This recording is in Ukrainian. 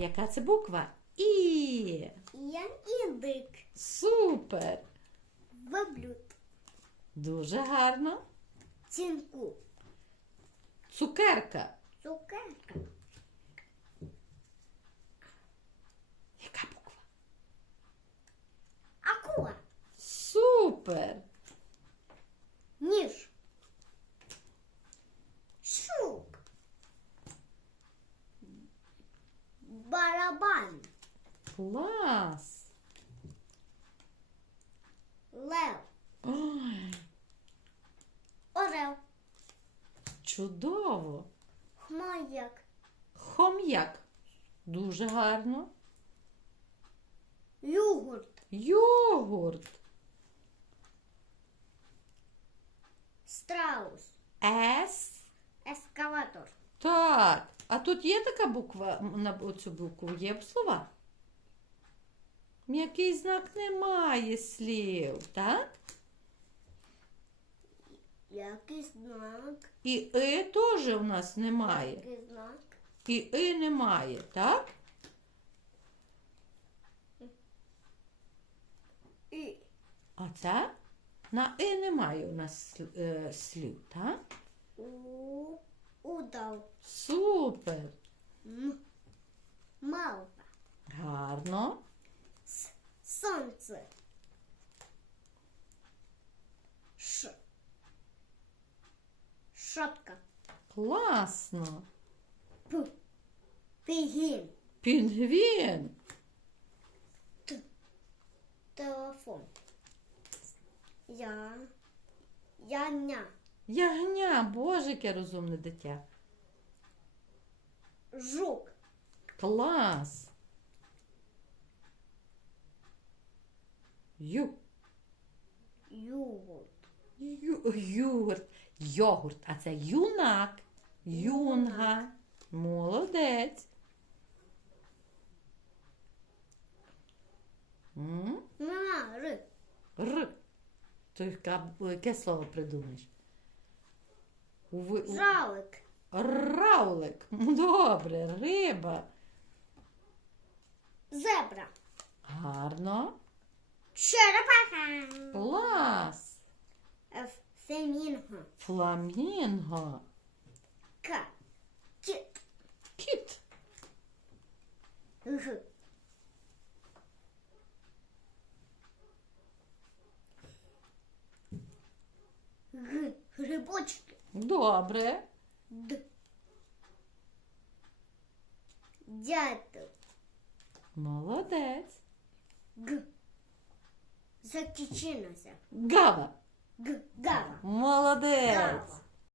Яка це буква? І. Я індик. Супер! Ваблют. Дуже гарно. Цінку. Цукерка. Цукерка. Яка буква? Акула. Супер! Ніж. Барабан. Клас! Лев. Ой, Орел. чудово! Хмаяк. Хом'як. Дуже гарно. Йогурт. Йогурт. Страус. Ес. Ескалатор. Так. А тут є така буква на оцю букву? Є слова? М'який знак немає слів, так? Який знак? І и теж у нас немає. Який знак? І и немає, так? І. А це на и немає у нас е, слів, так? У. Удав. Супер! М. Малпа. Гарно. С. Сонце. Ш. Шапка. Класно. П. Пігін. Пінгвін. Телефон. Я. Яня. Ягня, боже, яке розумне дитя. Жук. Клас. Ю. Югурт. Ю, югурт. Йогурт. А це юнак. Юнга. Молодець. М? Р. Р. То яке слово придумаєш? У- Жалик. Раулик. Добре, риба. Зебра. Гарно. Черепаха. Клас. Ф. Фемінго. Фламінго. К. Кіт. Кіт. Г. Грибочки. Добре. Д. Дятел. Молодець. Г. Закічинася. Гава. Г. Гава. Молодець. Гава.